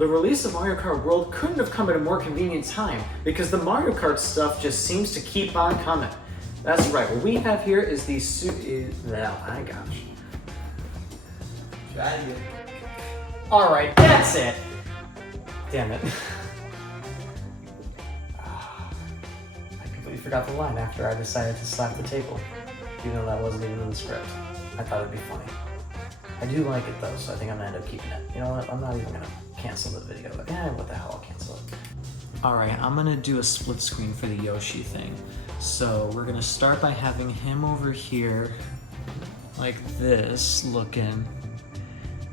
The release of Mario Kart World couldn't have come at a more convenient time because the Mario Kart stuff just seems to keep on coming. That's right, what we have here is the my gosh. Try again. Alright, that's it! Damn it. I completely forgot the line after I decided to slap the table. Even though that wasn't even in the script. I thought it'd be funny. I do like it though, so I think I'm gonna end up keeping it. You know what? I'm not even gonna cancel the video. But what the hell, I'll cancel it. Alright, I'm gonna do a split screen for the Yoshi thing. So we're gonna start by having him over here, like this, looking.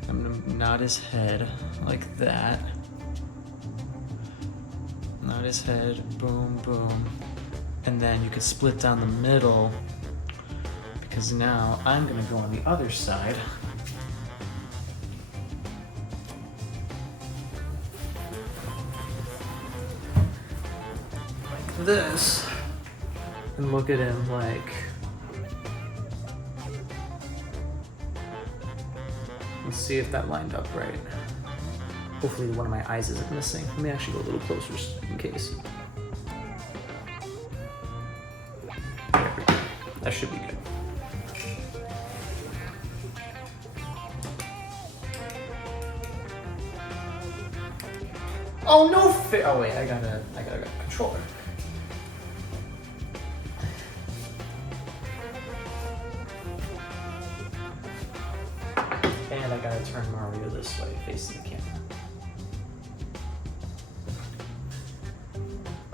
I'm gonna nod his head, like that. Nod his head, boom, boom. And then you can split down the middle, because now I'm gonna go on the other side. Like this. And look at him like... Let's see if that lined up right. Hopefully one of my eyes isn't missing. Let me actually go a little closer just in case. There we go. That should be good. Oh no fair! Oh wait, I got a controller. And I gotta turn Mario this way, facing the camera.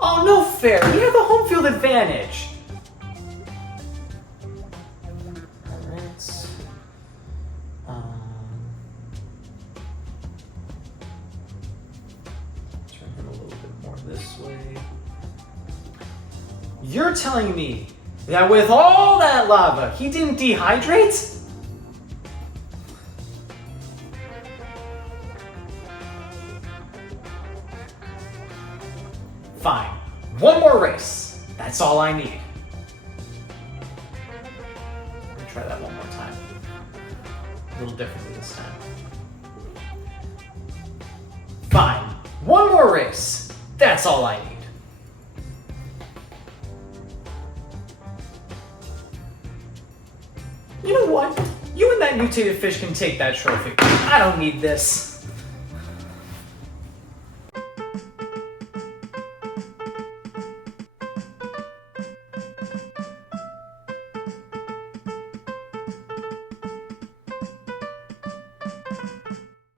Oh no fair! We have the home field advantage! Alright. Turn him a little bit more this way. You're telling me that with all that lava, he didn't dehydrate? Fine. One more race. That's all I need. Let me try that one more time. A little differently this time. Fine. One more race. That's all I need. You know what? You and that mutated fish can take that trophy. I don't need this.